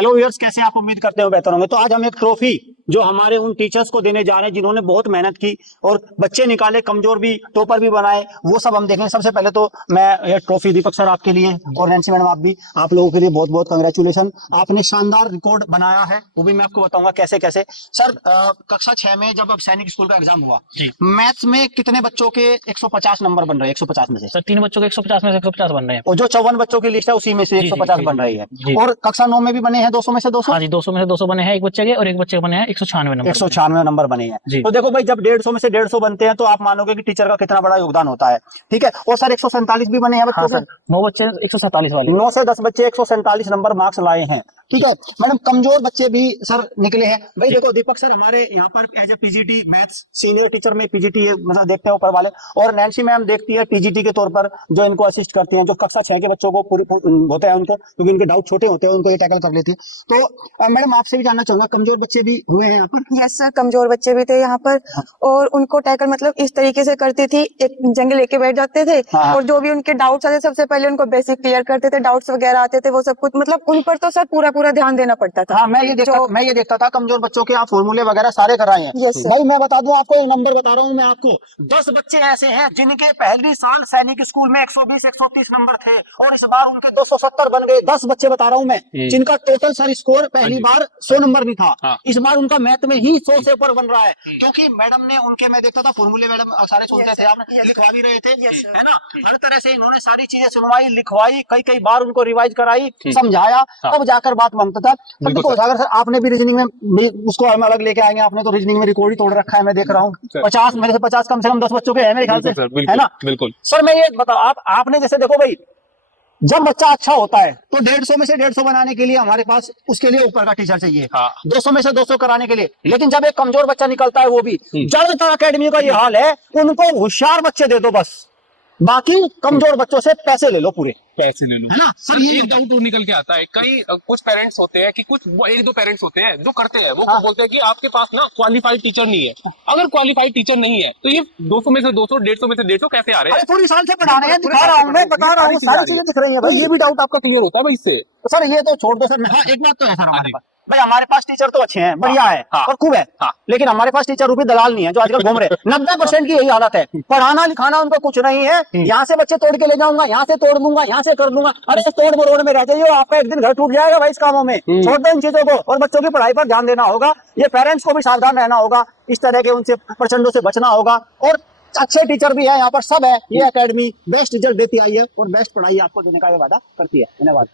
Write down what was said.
Hello viewers, कैसे आप? उम्मीद करते हो बेहतर होंगे। तो आज हम एक ट्रॉफी जो हमारे उन टीचर्स को देने जा रहे हैं जिन्होंने बहुत मेहनत की और बच्चे निकाले, कमजोर भी, टॉपर भी बनाए, वो सब हम देखेंगे। सबसे पहले तो मैं ये ट्रॉफी दीपक सर आपके लिए और नैन्सी मैडम आप लोगों के लिए बहुत बहुत कंग्रेचुलेशन। आपने शानदार रिकॉर्ड बनाया है, वो भी मैं आपको बताऊंगा कैसे कैसे। सर, कक्षा 6 में जब सैनिक स्कूल का एग्जाम हुआ, मैथ्स में कितने बच्चों के 150 नंबर बन रहे हैं? 150 में से सर 3 बच्चों के 150 में से 150 बन रहे हैं, और जो 54 बच्चों की लिस्ट है उसी में से 150 बन रही है। और कक्षा 9 में भी बने हैं 200 में से 200। हाँ जी, 200 में से 200 बने हैं एक बच्चे के, और एक बच्चे के बने हैं 196 नंबर। 196 नंबर बने हैं। तो देखो भाई, जब 150 में से 150 बनते हैं तो आप मानोगे कि टीचर का कितना बड़ा योगदान होता है। ठीक है। और सर 147 भी बने हैं बच्चों के। 9 बच्चे 147 वाले, 9 से 10 बच्चे 147 नंबर मार्क्स लाए हैं। ठीक है मैडम, कमजोर बच्चे भी सर निकले हैं भाई। देखो दीपक सर हमारे यहाँ पर as a PGT maths senior teacher में पीजीटी मतलब देखते हैं ऊपर वाले, और नैन्सी मैम देखती है टीजीटी के तौर पर, जो इनको असिस्ट करती हैं, जो कक्षा 6 के बच्चों को पूरी होते हैं उनको, क्योंकि इनके डाउट छोटे होते हैं, उनको ये टैकल कर लेती है। तो मैडम आपसे भी जानना चाहूंगा, कमजोर बच्चे भी हुए हैं यहाँ पर? यस सर, कमजोर बच्चे भी थे यहाँ पर। और उनको टैकल मतलब इस तरीके से करती थी, एक जंग लेके बैठ जाते थे और जो भी उनके डाउट्स आते सबसे पहले उनको बेसिक क्लियर करते थे, डाउट्स वगैरह आते थे वो सब कुछ, मतलब उन पर तो सर पूरा ध्यान देना पड़ता था। हाँ, मैं ये देखता था कमजोर बच्चों के आप फॉर्मूले वगैरह सारे कर रहे हैं। भाई मैं बता दूं आपको, एक नंबर बता रहा हूँ मैं आपको, 10 बच्चे ऐसे हैं जिनके पहली साल सैनिक स्कूल में 120-130 नंबर थे और इस बार उनके 270 बन गए। 10 बच्चे बता रहा हूँ मैं, जिनका टोटल सर स्कोर पहली बार 100 नंबर भी था, इस बार उनका मैथ में ही 100 से ऊपर बन रहा है, क्योंकि मैडम ने उनके, मैं देखता था फॉर्मूले मैडम सारे सुनते थे, आप लिखवा भी रहे थे, है ना। हर तरह से इन्होंने सारी चीजें सुनवाई, लिखवाई, कई बार उनको रिवाइज कराई, समझाया, तब जाकर बात बनता था। अगर सर आपने भी रीजनिंग में उसको हम अलग लेके आएंगे, आपने तो रीजनिंग में रिकॉर्ड ही तोड़ रखा है, मैं देख रहा हूँ 50 मेरे से 50 कम से कम 10 बच्चों के हैं मेरे ख्याल से, है ना। बिल्कुल सर मैं ये बताओ, आपने जैसे देखो भाई, जब बच्चा अच्छा होता है तो 150 में से 150 बनाने के लिए हमारे पास उसके लिए ऊपर का टीचर चाहिए, 200 में से 200 कराने के लिए। लेकिन जब एक कमजोर बच्चा निकलता है, वो भी ज्यादातर अकेडमी का ये हाल है, उनको होशियार बच्चे दे दो बस, बाकी कमजोर बच्चों से पैसे ले लो, पूरे पैसे ले लो, है ना। सर ये डाउट और निकल के आता है, कई कुछ पेरेंट्स होते हैं कि कुछ 1-2 पेरेंट्स होते हैं जो करते हैं, वो बोलते हैं कि आपके पास ना क्वालिफाइड टीचर नहीं है। अगर क्वालिफाइड टीचर नहीं है तो ये 200 में से 200, 150 में से 150 कैसे आ रहे हैं? पूरी साल से पढ़ा रहे हैं, दिखा रहा हूँ मैं, बता रहा हूँ, सारी चीजें दिख रही है भाई। ये भी डाउट आपका क्लियर होता है भाई इससे? सर ये तो छोड़ दो सर। हाँ, एक बात तो है सर, हमारे पास भाई, हमारे पास टीचर तो अच्छे हैं, बढ़िया है और खूब है, लेकिन हमारे पास टीचर रूपी दलाल नहीं है जो आजकल घूम रहे। 90% की यही हालत है, पढ़ाना लिखाना उनको कुछ नहीं है। यहाँ से बच्चे तोड़ के ले जाऊंगा, यहाँ से तोड़ दूंगा, यहाँ से कर दूंगा। अरे तोड़ मरोड़ में रह जाइए, आपका एक दिन घर टूट जाएगा भाई इस कामों में। छोड़ दो इन चीजों को और बच्चों की पढ़ाई पर ध्यान देना होगा। ये पेरेंट्स को भी सावधान रहना होगा, इस तरह के उनसे प्रचंडों से बचना होगा। और अच्छे टीचर भी है यहाँ पर, सब है। ये एकेडमी बेस्ट रिजल्ट देती आई है और बेस्ट पढ़ाई आपको देने का ये वादा करती है। धन्यवाद।